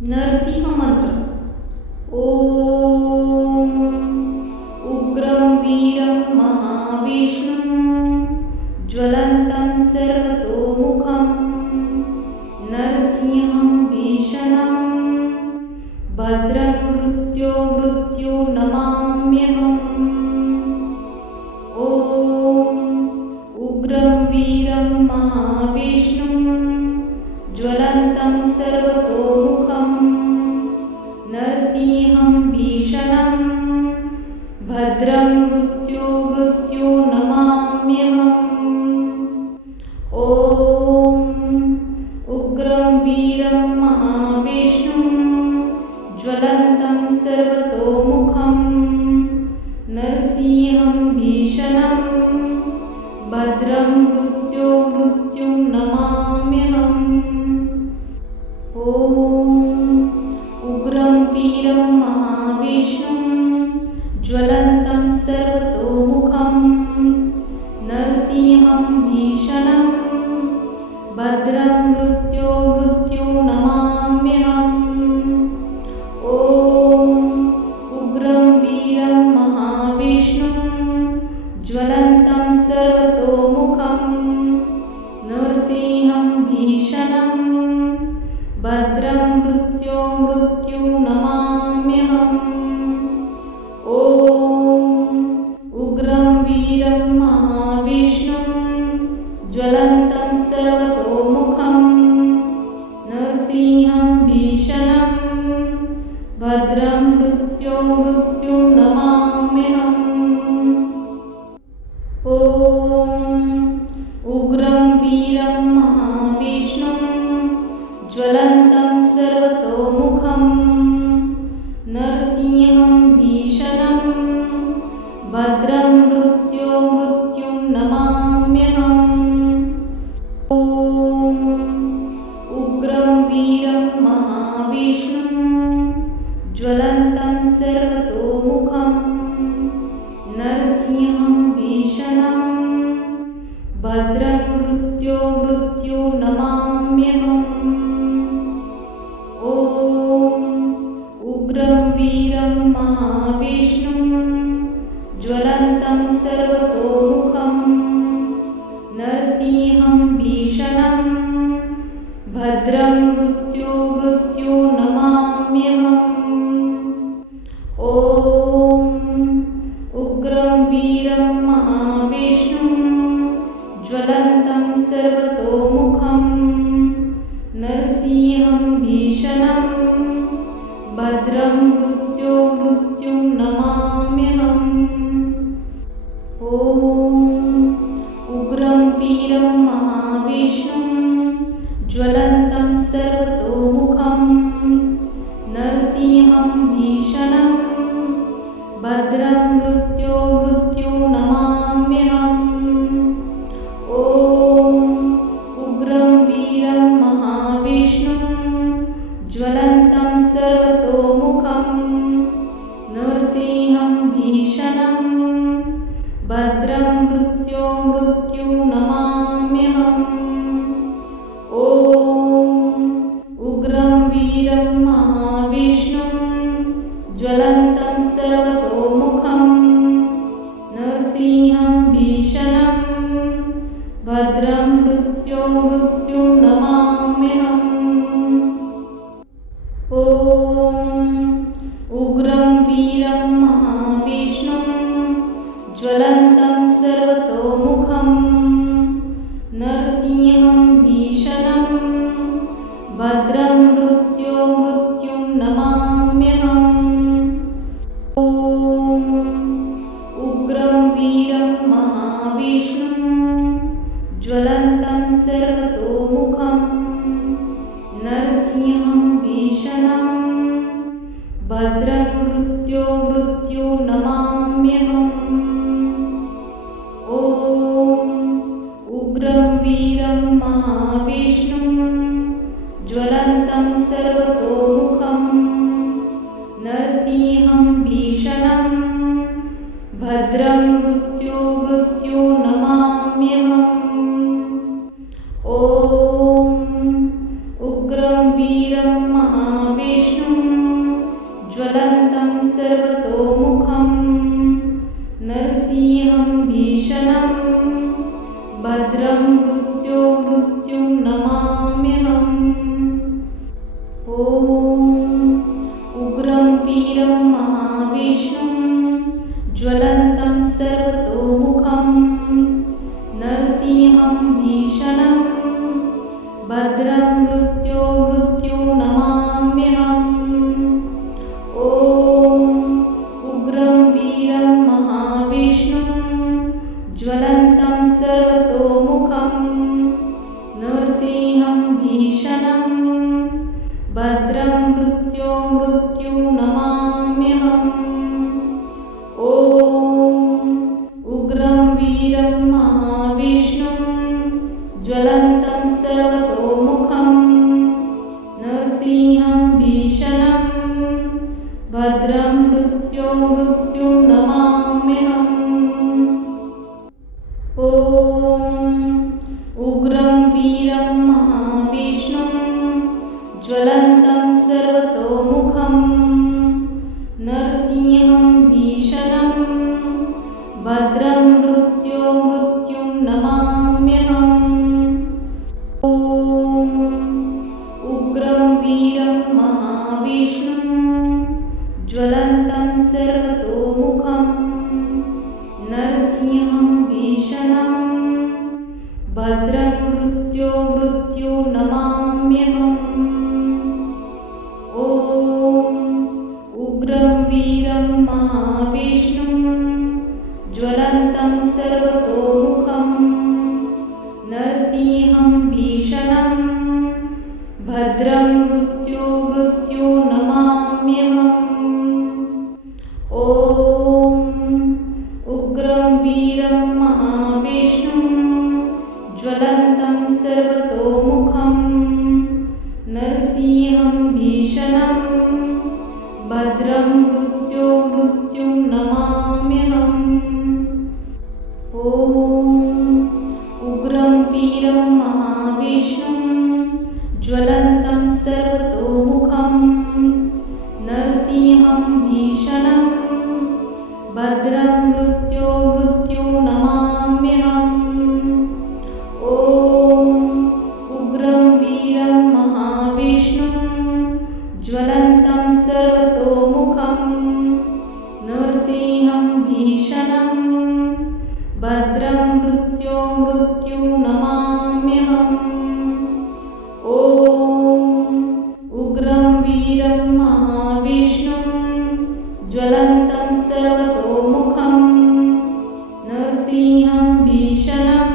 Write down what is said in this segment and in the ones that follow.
नरसिंह मंत्र। ओम उग्रं वीरं महाविष्णुं ज्वलन्तं सर्वतोमुखं नरसिंहं भीषणं भद्रं मृत्यो नमाम्यहम्। ओम उग्रं वीरं महाविष्णुं ज्वलन्तं सर्वतोमुखं नरसिंहं भीषणं भद्रं मृत्यो नमाम्यहम्। ओम उग्रं वीरं महाविष्णुं ज्वलन्तं सर्वतोमुखं नरसिंहं भीषणं भद्रं मृत्यो नमाम्यहम्। ओम उग्रं वीरं महाविष्णुं ज्वलन्तं सर्वतोमुखं नरसिंहं भीषणं भद्रं मृत्यो नमाम्यहम्। ओम उग्रं वीरं महाविष्णुं ज्वलन्तं सर्वतोमुखं नरसिंहं भीषणं भद्रं मृत्यो नमाम्यहम्। ओम उग्रं वीरं महाविष्णुं ज्वलन्तं सर्वतोमुखं नरसिंहं भीषणं भद्रं मृत्यो नमाम्यहम्। ओम उग्रं वीरं महाविष्णुं ज्वलन्तं सर्वतोमुखं नरसिंहं भीषणं भद्रं मृत्यो नमाम्यहम्। ओम उग्रं वीरं महाविष्णुं ज्वलन्तं सर्वतोमुखं नरसिंहं भीषणं भद्रं मृत्यो नमाम्यहम्। ओम उग्रं वीरं महाविष्णुं ज्वलन्तं सर्वतोमुखं नरसिंहं भीषणं भद्रं मृत्यो नमाम्यहम्। ओम उग्रं वीरं महाविष्णुं ज्वलन्तं सर्वतोमुखं नरसिंहं भीषणं भद्रं मृत्यो नमाम्यहम्। ओम उग्रं वीरं महाविष्णुं ज्वलन्तं सर्वतोमुखं नरसिंहं भीषणं भद्रं मृत्यो नमाम्यहम्। ओम उग्रं वीरं महाविष्णुं ज्वलन्तं सर्वतोमुखं नरसिंहं भीषणं भद्रं मृत्यो नमाम्यहम्। ओम उग्रं वीरं महाविष्णुं ज्वलन्तं सर्वतोमुखं नरसिंहं भीषणं भद्रं मृत्यो नमाम्यहम्। ओम उग्रं वीरं महाविष्णुं ज्वलन्तं सर्वतोमुखं नरसिंहं भीषणं भद्रं मृत्यो नमाम्यहम्। ओम उग्रं वीरं महाविष्णुं ज्वलन्तं सर्वतोमुखं नरसिंहं भीषणं भद्रं मृत्यो नमाम्यहम्। ओम उग्रं वीरं महाविष्णुं ज्वलन्तं सर्वतोमुखं नरसिंहं भीषणं भद्रं मृत्यो नमाम्यहम्। ओम उग्रं वीरं महाविष्णुं भद्रं मृत्यो मृत्युं नमाम्यहम्। ॐ उग्रं वीरं महाविष्णुं ज्वलन्तं सर्वतोमुखं नरसिंहं भीषणं भद्रं मृत्यो मृत्युं नमाम्यहम्। ॐ उग्रं वीरं महाविष्णुं ज्वलन्तं सर्वतोमुखं नरसिंहं भीषणं भद्रं मृत्यो मृत्युं नमाम्यहम्। ॐ उग्रं वीरं महाविष्णुं ज्वलन्तं सर्वतोमुखं नरसिंहं भीषणं भद्रं मृत्यो मृत्युं नमाम्यहम्। ॐ उग्रं वीरं महाविष्णुं ज्वलन्तं सर्वतोमुखं नरसिंहं भीषणं भद्रं मृत्यो मृत्युं नमाम्यहम्। ॐ उग्रं वीरं महाविष्णुं ज्वलन्तं सर्वतोमुखं नरसिंहं भीषणं भद्रं मृत्यो मृत्युं नमाम्यहम्। ॐ उग्रं वीरं महाविष्णुं ज्वलन्तं सर्वतोमुखं नरसिंहं भीषणं भद्रं मृत्यो मृत्युं नमाम्यहम्। ॐ उग्रं वीरं महाविष्णुं ज्वलन्तं सर्वतोमुखं नरसिंहं भीषणं भद्रं मृत्यो मृत्युं नमाम्यहम्। ॐ उग्रं वीरं महाविष्णुं ज्वलन्तं सर्वतोमुखं नरसिंहं भीषणं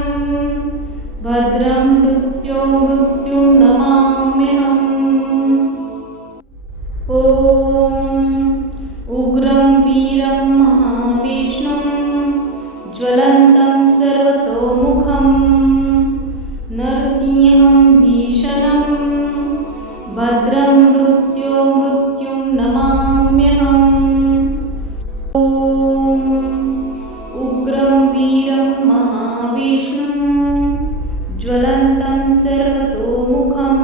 भद्रं मृत्यो मृत्युं नमाम्यहम्। ॐ उग्रं वीरं महाविष्णुं ज्वलन्तं सर्वतोमुखं नरसिंहं भीषणं भद्रं मृत्यो मृत्युं नमाम्यहम्। ॐ उग्रं वीरं महाविष्णुं ज्वलन्तं सर्वतोमुखं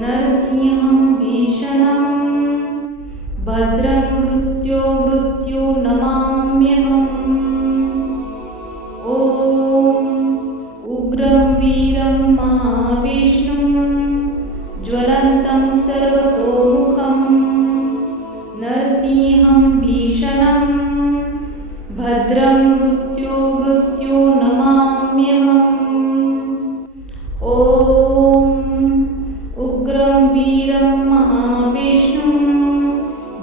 नरसिंहं भीषणं भद्रं मृत्यो मृत्युं नमाम्यहम्। ॐ उग्रं वीरं महाविष्णुं ज्वलन्तं सर्वतोमुखं नरसिंहं भीषणं भद्रं मृत्यो मृत्युं नमाम्यहम्। ॐ उग्रं वीरं महाविष्णुं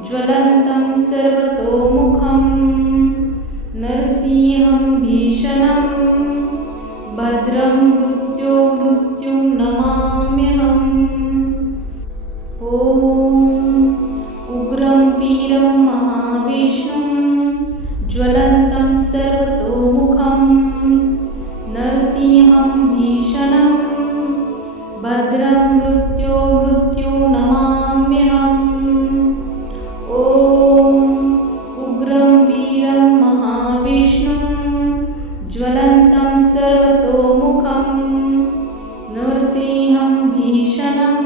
ज्वलन्तं सर्वतोमुखं नरसिंहं भीषणं भद्रं मृत्यो मृत्युं नमाम्यहम्। ॐ उग्रं वीरं महाविष्णुं ज्वलन्तं सर्वतोमुखं नरसिंहं भीषणं भद्रं मृत्यो मृत्युं नमाम्यहम्। ॐ उग्रं वीरं महाविष्णुं ज्वलन्तं सर्वतोमुखं नरसिंहं भीषणं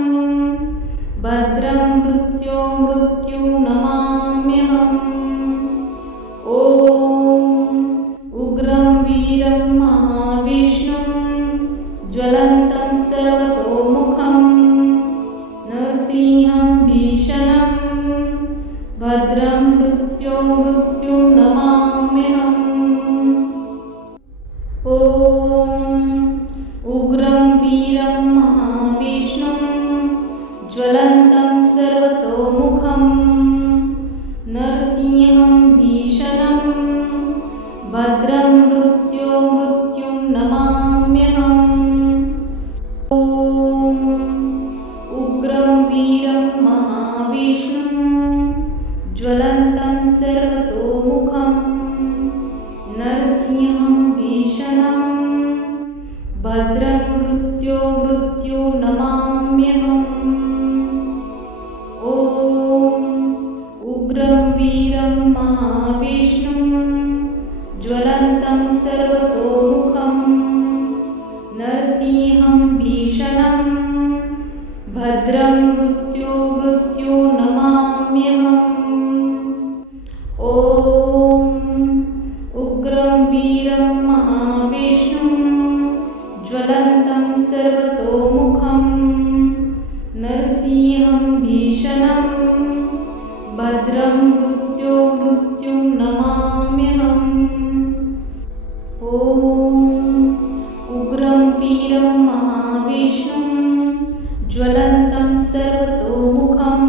भद्रं मृत्यो मृत्युं नमाम्यहम्। ॐ उग्रं वीरं महाविष्णुं ज्वलन्तं सर्वतोमुखं नरसिंहं भीषणं भद्रं मृत्यो मृत्युं नमाम्यहम्। ॐ उग्रं वीरं महाविष्णुं ज्वलन्तं सर्वतोमुखं नरसिंहं भीषणं भद्रं मृत्यो मृत्युं नमाम्यहम्। ॐ उग्रं वीरं मृत्यो मृत्यु नमाम्यहम्। ॐ उग्रं वीरं महाविष्णुं ज्वलन्तं सर्वतोमुखं नरसिंहं भीषणं भद्रं मृत्यो मृत्युं नमाम्यहम्। ॐ उग्रं वीरं महाविष्णुं ज्वलन्तं सर्वतोमुखं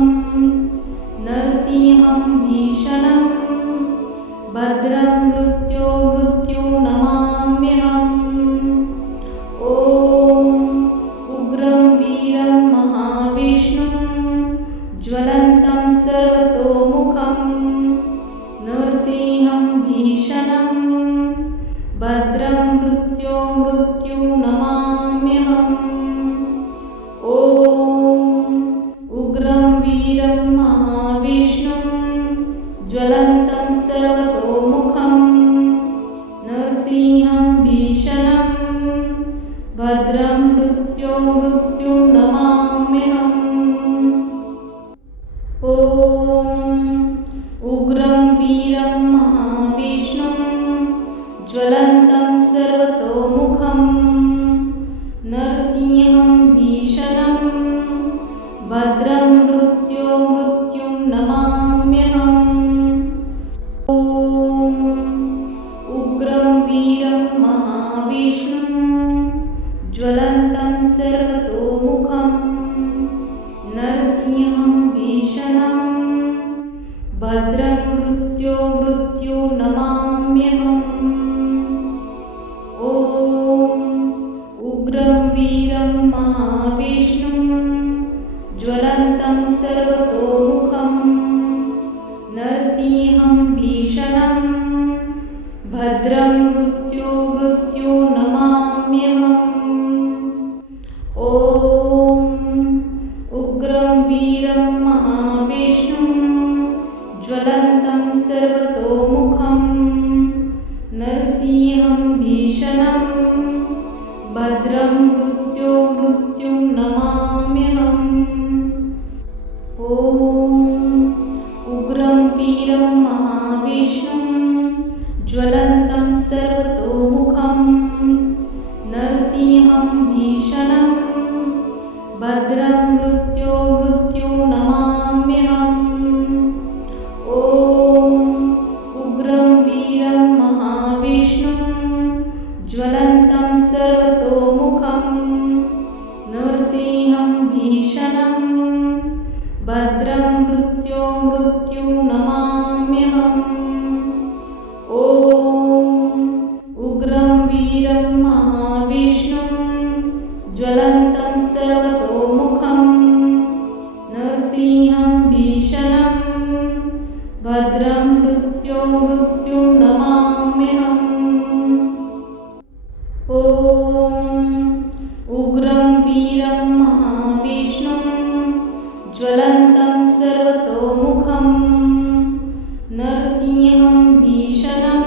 नरसिंहं भीषणं भद्रं मृत्यो मृत्युं नमाम्यहम्। ॐ उग्रं वीरं महाविष्णुं ज्वलन्तं सर्वतोमुखं नरसिंहं भीषणं भद्रं मृत्यो मृत्युं नमाम्यहम्। ॐ उग्रं वीरं महाविष्णुं ज्वलन्तं सर्वतोमुखं नरसिंहं भीषणं भद्रं मृत्यो मृत्युं नमाम्यहम्। ॐ उग्रं वीरं महाविष्णुं ज्वलन्तं सर्वतोमुखं नरसिंहं भीषणं भद्रं मृत्यो मृत्युं नमाम्यहम्। ॐ उग्रं वीरं महाविष्णुं ज्वलन्तं सर्वतोमुखं नरसिंहं भीषणं भद्रं मृत्यो मृत्युं नमाम्यहम्। ॐ उग्रं वीरं महाविष्णुं ज्वलन्तं सर्वतोमुखं नरसिंहं भीषणं भद्रं मृत्यो मृत्युं नमाम्यहम्। ॐ उग्रं वीरं महाविष्णुं ज्वलन्तं सर्वतोमुखं नरसिंहं भीषणं भद्रं मृत्यो मृत्युं नमाम्यहम्। ॐ उग्रं वीरं महाविष्णुं ज्वलन्तं सर्वतोमुखं नरसिंहं भीषणं भद्रं मृत्यो मृत्युं नमाम्यहम्। ॐ उग्रं वीरं महाविष्णुं ज्वलन्तं सर्वतोमुखं नरसिंहं भीषणं भद्रं मृत्यो मृत्युं नमाम्यहम्। ॐ उग्रं वीरं महाविष्णुं ज्वलन्तं सर्वतोमुखं नरसिंहं भीषणं भद्रं मृत्यो मृत्युं नमाम्यहम्। ॐ उग्रं वीरं महाविष्णुं ज्वलन्तं सर्वतोमुखं नरसिंहं भीषणं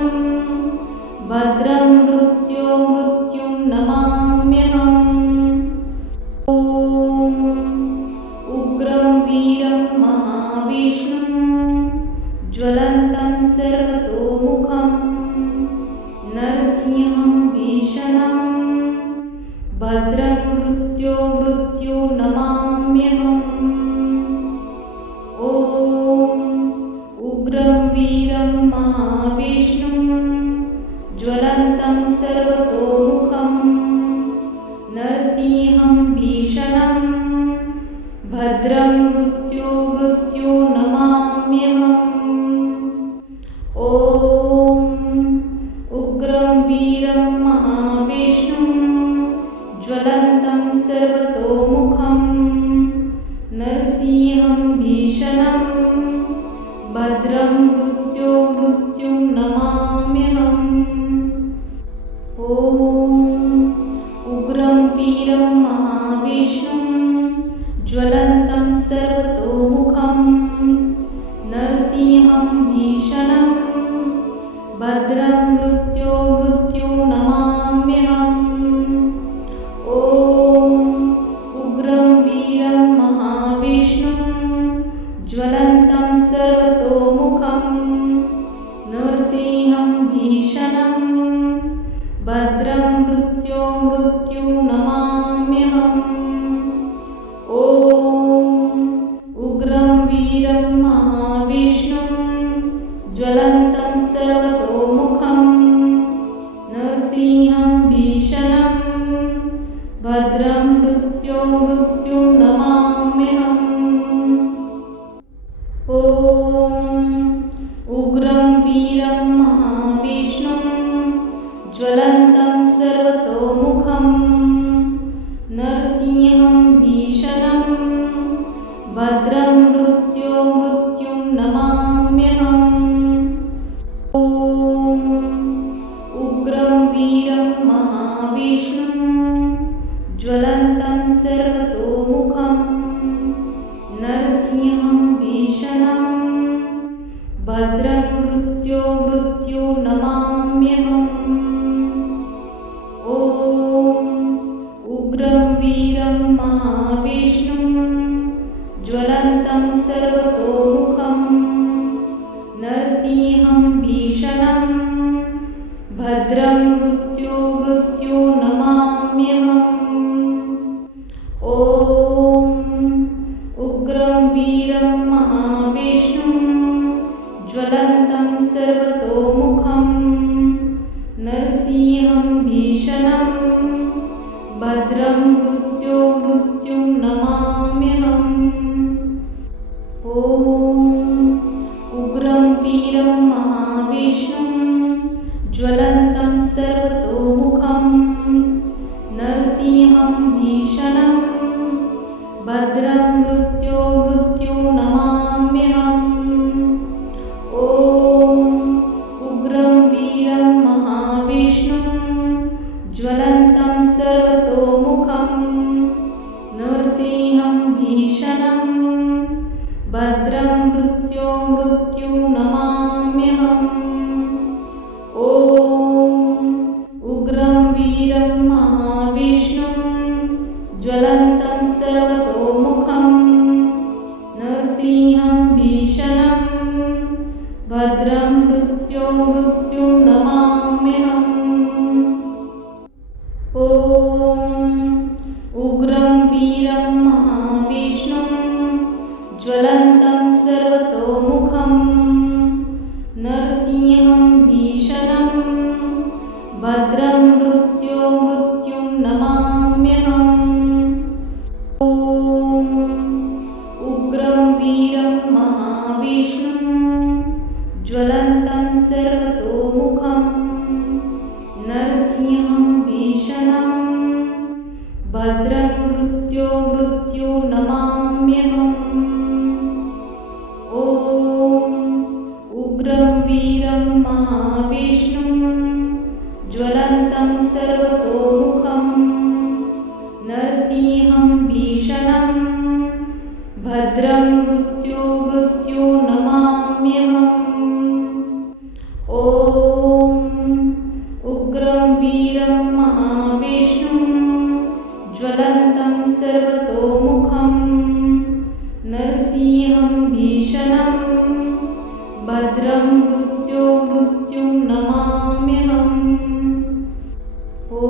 भद्रं मृत्यो मृत्युं नमाम्यहम्। ॐ उग्रं वीरं महाविष्णुं ज्वलन्तं सर्वतोमुखं नरसिंहं भीषणं भद्रं मृत्यो मृत्युं नमाम्यहम्। ॐ उग्रं वीरं महाविष्णुं ज्वलन्तं सर्वतोमुखं नरसिंहं भीषणं भद्रं मृत्यो मृत्युं नमाम्यहम्। ॐ उग्रं वीरं महाविष्णुं ज्वलन्तं सर्वतोमुखं नरसिंहं भीषणं भद्रं मृत्यो मृत्युं नमाम्यहम्। ॐ उग्रं वीरं महाविष्णुं ज्वलन्तं सर्वतोमुखं नरसिंहं भीषणं भद्रं मृत्यो मृत्युं नमाम्यहम्। ॐ उग्रं वीरं महाविष्णुं ज्वलन्तं सर्वतोमुखं नृसिंहं भीषणं भद्रं मृत्युं नमाम्यहम्। ॐ उग्रं वीरं महाविष्णुं ज्वलन्तं सर्वतोमुखं नृसिंहं भीषणं भद्रं मृत्युं नमाम्यहम्। ॐ उग्रं वीरं महाविष्णुं ज्वलन्तं सर्वतोमुखं नरसिंहं भीषणं भद्रं मृत्युं नमाम्यहम्। ॐ उग्रं वीरं महाविष्णुं ज्वलन्तं सर्वतोमुखं नरसिंहं भीषणं भद्रं मृत्युं नमाम्यहम्। ॐ उग्रं वीरं महाविष्णुं ज्वलन्तं सर्वतोमुखं नरसिंहं भीषणं भद्रं मृत्युं नमाम्यहम्। ॐ उग्रं वीरं महाविष्णुं ज्वलन्तं सर्वतोमुखं नरसिंहं भीषणं भद्रं मृत्युं नमाम्यहम्। ॐ उग्रं वीरं महाविष्णुं ज्वलन्तं सर्वतोमुखं नरसिंहं भीषणं भद्रं मृत्युं नमाम्यहम्। ॐ उग्रं वीरं महाविष्णुं ज्वलन्तं सर्वतोमुखं नरसिंहं भीषणं भद्रं मृत्युं नमाम्यहम्। ॐ उग्रं वीरं महाविष्णुं ज्वलन्तं सर्वतोमुखं नरसिंहं भीषणं भद्रं मृत्युं नमाम्यहम्। ॐ उग्रं वीरं महाविष्णुं ज्वलन्तं सर्वतोमुखं नरसिंहं भीषणं भद्रं मृत्युं नमाम्यहम्। ॐ उग्रं वीरं महाविष्णुं ज्वलन्तं सर्वतोमुखं नरसिंहं भीषणं भद्रं मृत्युं नमाम्यहम्। ॐ उग्रं वीरं महाविष्णुं ज्वलन्तं सर्वतोमुखं नरसिंहं भीषणं भद्रं मृत्युं नमाम्यहम्। ॐ उग्रं वीरं महाविष्णुं ज्वलन्तं सर्वतोमुखं नरसिंहं भीषणं भद्रं मृत्युं नमाम्यहम्। ॐ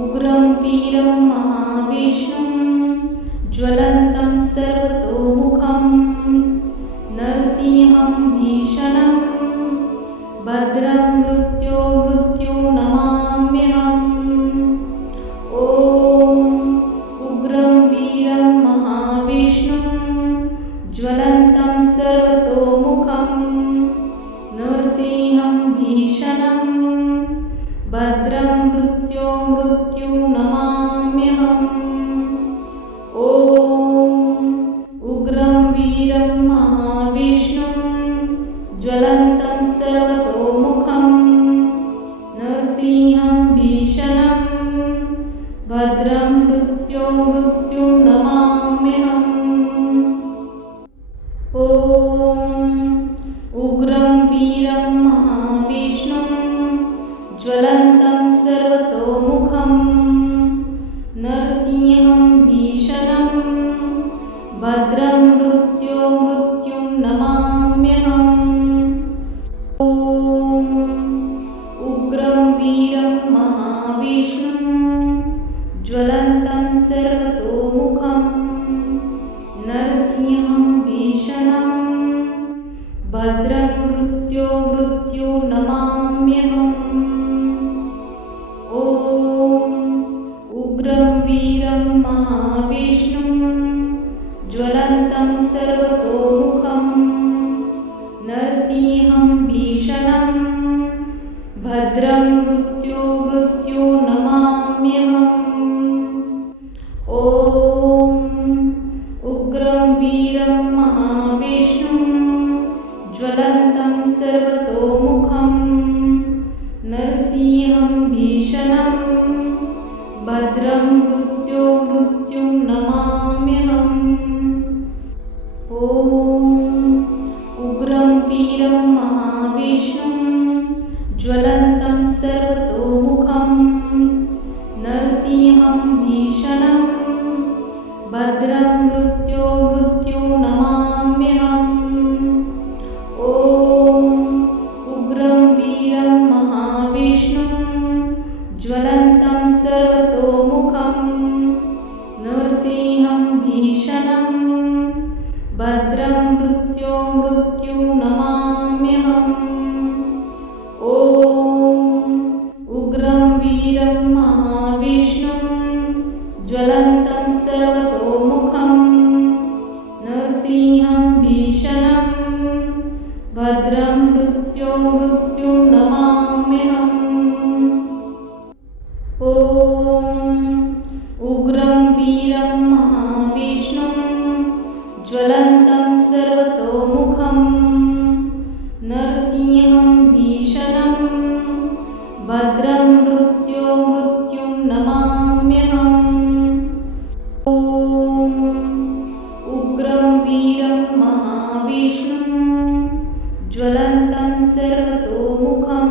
उग्रं वीरं महाविष्णुं ज्वलन्तं सर्वतोमुखं नरसिंहं भीषणं भद्रं मृत्युं नमाम्यहम्। ॐ उग्रं वीरं महाविष्णुं ज्वलन्तं सर्वतोमुखं नरसिंहं भीषणं भद्रं मृत्युं नमाम्यहम्। ॐ उग्रं वीरं महाविष्णुं ज्वलन्तं सर्वतोमुखं नरसिंहं भीषणं भद्रं मृत्युं नमाम्यहम्। ॐ उग्रं वीरं महाविष्णुं ज्वलन्तं सर्वतोमुखं नरसिंहं भीषणं भद्रं भद्रं मृत्युं नमाम्यहम्। ॐ उग्रं वीरं महाविष्णुं ज्वलन्तं सर्वतोमुखं नरसिंहं भीषणं भद्रं मृत्युं नमाम्यहम्। ॐ उग्रं वीरं महाविष्णुं ज्वलन्तं सर्वतोमुखं नरसिंहं भीषणं भद्रं मृत्युं नमाम्यहम्। ॐ उग्रं वीरं महाविष्णुं ज्वलन्तं सर्वतोमुखं नरसिंहं भीषणं भद्रं मृत्युं नमाम्यहम्। ॐ उग्रं वीरं महाविष्णुं ज्वलन्तं सर्वतोमुखं नरसिंहं भीषणं भद्रं मृत्युं नमाम्यहम्। ॐ उग्रं वीरं महाविष्णुं ज्वलन्तं सर्वतोमुखं नरसिंहं भीषणं भद्रं मृत्युं नमाम्यहम्। ॐ उग्रं वीरं महाविष्णुं ज्वलन्तं सर्वतोमुखं नरसिंहं भीषणं भद्रं मृत्युं नमाम्यहम्। ॐ उग्रं वीरं महाविष्णुं ज्वलन्तं सर्वतोमुखं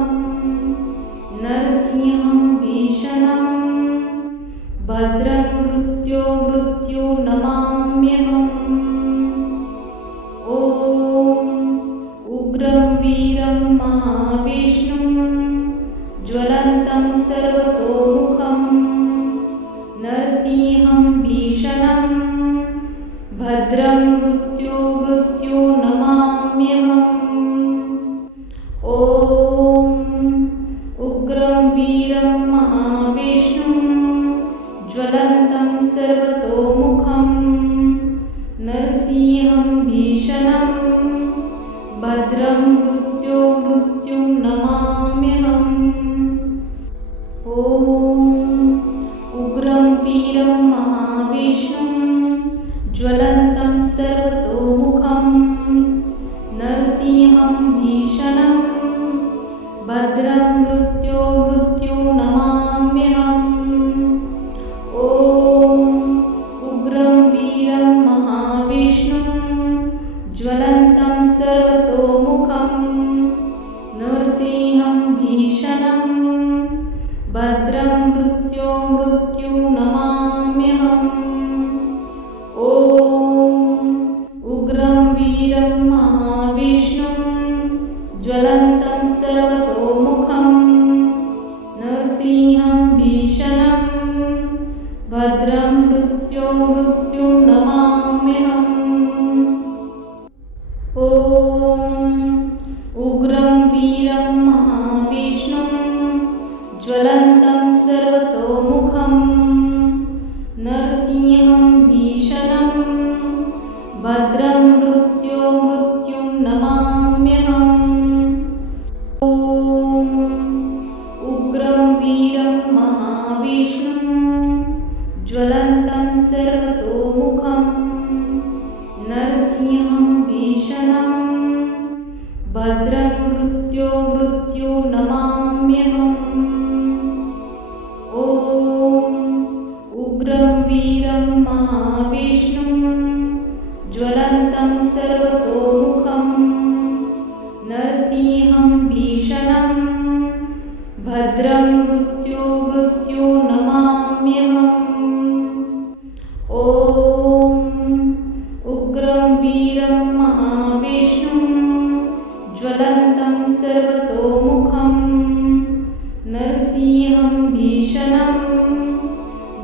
नरसिंहं भीषणं भद्रं मृत्युं नमाम्यहम्। ॐ उग्रं वीरं महाविष्णुं ज्वलन्तं सर्वतोमुखं नरसिंहं भीषणं भद्रं मृत्युं नमाम्यहम्। ॐ उग्रं वीरं महाविष्णुं ज्वलन्तं सर्वतोमुखं नरसिंहं भीषणं भद्रं मृत्युं नमाम्यहम्। ॐ उग्रं वीरं महाविष्णुं ज्वलन्तं सर्वतोमुखं नरसिंहं भीषणं भद्रं मृत्युं नमाम्यहम्। ॐ उग्रं वीरं महाविष्णुं ज्वलन्तं सर्वतोमुखं नरसिंहं भीषणं भद्रं मृत्युं नमाम्यहम्। ॐ उग्रं वीरं महाविष्णुं ज्वलन्तं सर्वतोमुखं नरसिंहं भीषणं भद्रं मृत्युं नमाम्यहम्। ॐ उग्रं वीरं महाविष्णुं ज्वलन्तं सर्वतोमुखं नरसिंहं भीषणं भद्रं मृत्युं नमाम्यहम्। ॐ उग्रं वीरं महाविष्णुं ज्वलन्तं सर्वतोमुखं नरसिंहं भीषणं भद्रं मृत्युं नमाम्यहम्। ॐ उग्रं वीरं महाविष्णुं ज्वलन्तं सर्वतोमुखं नरसिंहं भीषणं भद्रं मृत्युं नमाम्यहम्। ॐ उग्रं वीरं महाविष्णुं ज्वलन्तं सर्वतोमुखं नरसिंहं भीषणं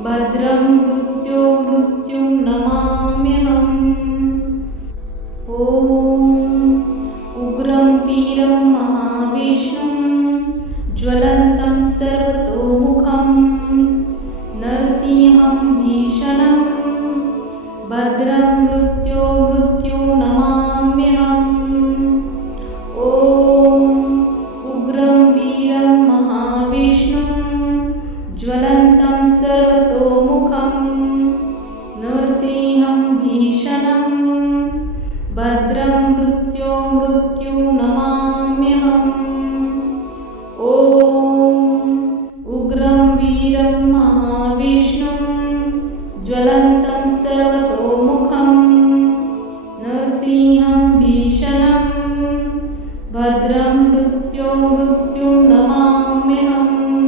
भद्रं मृत्युं नमाम्यहम्। ॐ नमाम्यहम्। ॐ उग्रं वीरं महाविष्णुं ज्वलन्तं सर्वतोमुखं नरसिंहं भीषणं भद्रं मृत्युं नमाम्यहम्।